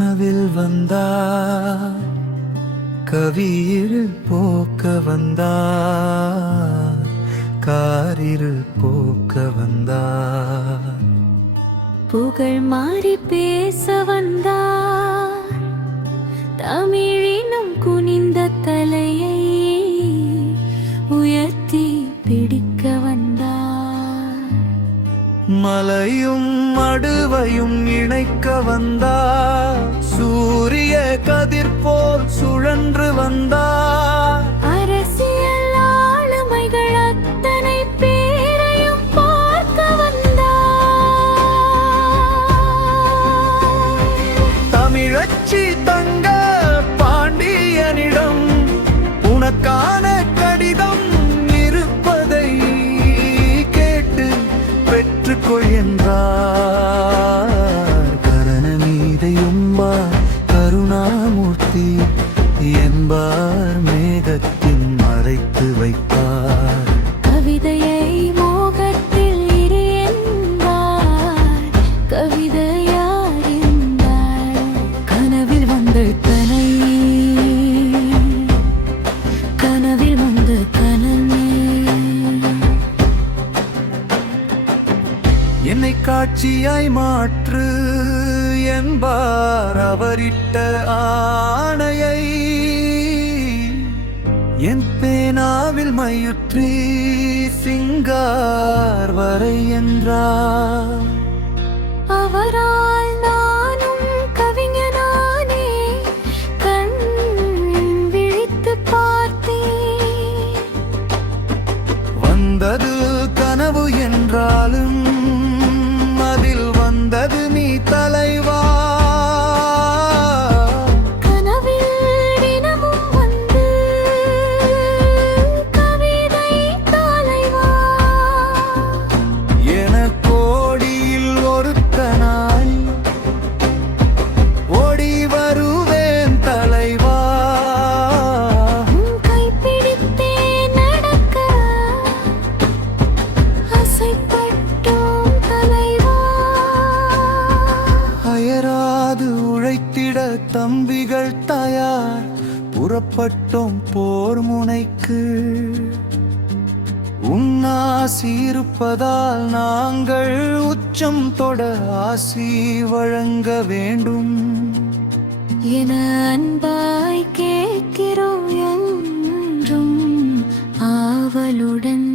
கனவில் வந்தார், கவியிருள் போக்க வந்தார், காரிருள் போக்க வந்தார். புகழ் மாறி பேச வந்தார், தமிழினம் குனிந்த தலையை உயர்த்தி பிடிக்க வந்தார். மலையும் மடுவையும் இணைக்க வந்தார், சூரிய கதிர் போல் சுழன்று வந்தார். அரசியல் ஆளுமைகள் அத்தனை பேரையும் பார்க்க வந்தார். தமிழச்சி தங்க பாண்டியனிடம் உனக்கான கடிதம் இருப்பதை கேட்டு பெற்றுக்கொள் என்றார். கரணமீதையும்பார் கருணாமூர்த்தி என்பார், மேகத்தின் மறைத்து வைப்பார். கவிதையை மோகத்தில் இரு என்பார், கவிதையார் என்பார். கனவில் வந்த கனை, கனவில் வந்த கனமே. என்னை காட்சியாய் மாற்று என்பார், அவரிட்ட ஆணையை என் பேனாவில் மையுற்றி சிங்கார் வரை என்றார். அவரால் நானும் கவிஞனானே, கண் விழித்து பார்த்தேன். வந்தது கனவு என்றாலும் அதில் வந்தது நீ தலைவா. கனவில் தினமும் வந்து கவிதை தலைவா என கோடியில் ஒருத்தனாய் ஓடி வருவேன் தலைவா. கைப்பிடித்தே நடக்க ஆசைப்பட்டோம் தலைவா. அயராது உழைத்திட தம்பிகள் தயார், புறப்பட்டோம் போர் முனைக்கு. உன்னாசிருப்பதால் நாங்கள் உச்சம் தொட ஆசி வழங்க வேண்டும் என அன்பாய் கேட்கிறோம் என்றும் ஆவலுடன்.